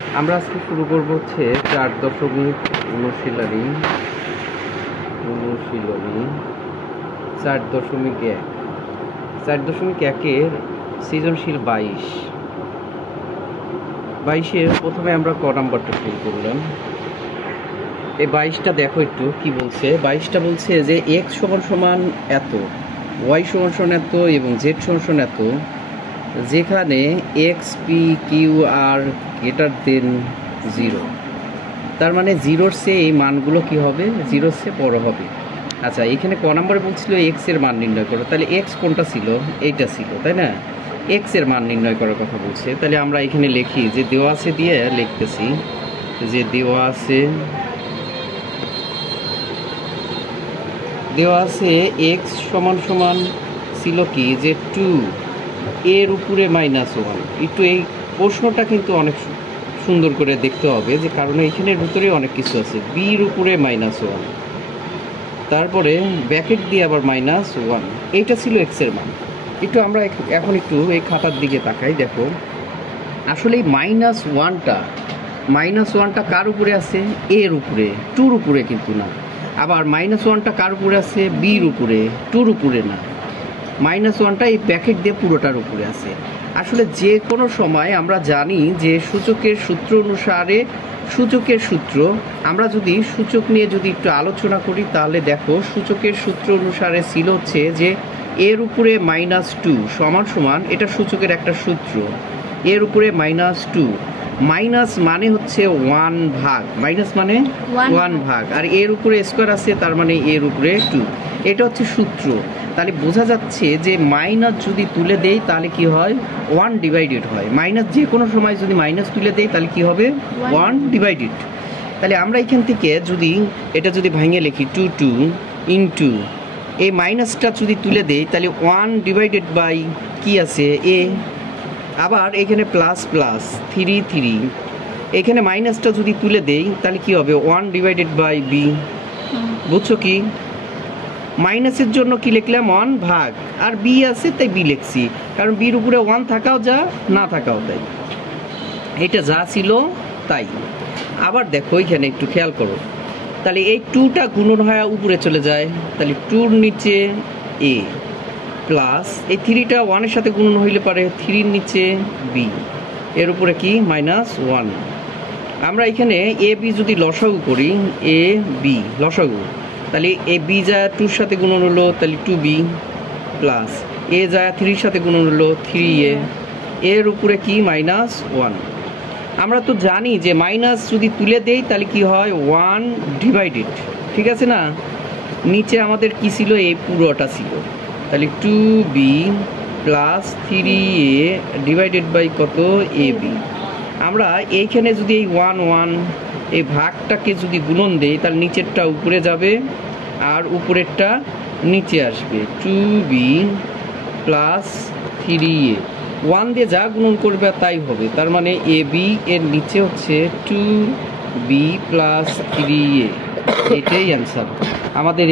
আমরা আজকে শুরু করব হচ্ছে 4.অনুশীলনী 4.1 4.1-এর সৃজনশীল 22-এর প্রথমে আমরা ক নাম্বারটা শুরু করলাম। এই 22টা দেখো একটু কি বলছে। 22টা বলছে যে x সমান এত, y সমান এত এবং z সমান এত, যেখানে x P Q R greater than 0। তার মানে 0-র চেয়ে এই মানগুলো কি হবে, 0-র চেয়ে বড় হবে। আচ্ছা, এখানে ক নাম্বারে বলছিল এক্স এর মান নির্ণয় করো, তাহলে এক্স কোনটা ছিল, এইটা ছিল, তাই না? এক্স এর মান নির্ণয় করার কথা বলছে। তাহলে আমরা এখানে লিখি যে দেওয়া আছে দিয়ে লিখতেছি যে দেওয়া আছে এক্স সমান ছিল কি যে 2 এর উপরে -1। একটু এই প্রশ্নটা কিন্তু অনেক সুন্দর করে দেখতে হবে, যে কারণে এখানের ভিতরে অনেক কিছু আছে। বির উপরে -1, তারপরে ব্র্যাকেট দিয়ে আবার -1, এইটা ছিল এক্স এর মান। একটু আমরা এখন একটু এই খাতার দিকে তাকাই। দেখো আসলে এই -1টা কার উপরে আছে, এর উপরে, 2-র উপরে কিন্তু না। আবার -1টা কার উপরে আছে, বির উপরে, 2-র উপরে না। -1টা এই ব্র্যাকেট দিয়ে পুরোটার উপরে আছে। আসলে যে কোনো সময় আমরা জানি যে সূচকের সূত্র অনুসারে, সূচকের সূত্র আমরা যদি সূচক নিয়ে যদি একটু আলোচনা করি, তাহলে দেখো সূচকের সূত্র অনুসারে ছিল হচ্ছে যে এর উপরে -2 সমান এটা সূচকের একটা সূত্র, এর উপরে -2, মাইনাস মানে হচ্ছে 1 ভাগ, মাইনাস মানে 1 ভাগ, আর এর উপরে স্কোয়ার আছে, তার মানে এর উপরে 2। এটা হচ্ছে সূত্র। তাহলে বোঝা যাচ্ছে যে মাইনাস যদি তুলে দেই তাহলে কি হয়, 1 ডিভাইডেড হয়। মাইনাস যে কোনো সময় যদি মাইনাস তুলে দেই তাহলে কি হবে, 1 ডিভাইডেড। তাহলে আমরা এখান থেকে যদি এটা যদি ভাঙিয়ে লিখি 2 ইন্টু এই মাইনাসটা যদি তুলে দেই তাহলে 1 ডিভাইডেড বাই কি আছে, এ। আবার এখানে প্লাস 3 এখানে মাইনাসটা যদি তুলে দেই তাহলে কি হবে, 1 ডিভাইডেড বাই বি। বুঝছো কি? মাইনাসের জন্য কি লিখলাম, 1 ভাগ, আর বি আছে তাই বি লিখছি, কারণ বির উপরে 1 থাকাও যা, না থাকাও তাই। এটা যা ছিল তাই। আবার দেখো এখানে একটু খেয়াল করো, তাহলে এই 2টা গুণন হয়ে উপরে চলে যায়, তাহলে 2-র নিচে এ, প্লাস এই 3টা 1-এর সাথে গুণন হইলে পারে 3-র নিচে বি, এর উপরে কি -1। আমরা এখানে এ বি যদি লসাগু করি, এ বি লসাগু, তাহলে এ বি যা 2-র সাথে গুণন হলো তাহলে 2b, প্লাস এ যা 3-র সাথে গুণন হলো 3a, এর উপরে কি -1। আমরা তো জানি যে মাইনাস যদি তুলে দেই তাহলে কি হয়, 1 ডিভাইডেড, ঠিক আছে না? নিচে আমাদের কি ছিল, এই পুরোটা ছিল, তাহলে 2b plus 3a divided by কত, ab। আমরা এইখানে যদি এই 1 এই ভাগটাকে যদি গুণন দেই তাহলে নিচেরটা উপরে যাবে আর উপরেরটা নিচে আসবে, 2b প্লাস 3a। 1 দিয়ে যা গুণন করবে তাই হবে, তার মানে ab এর নিচে হচ্ছে 2b প্লাস 3a। এটাই অ্যান্সার আমাদের।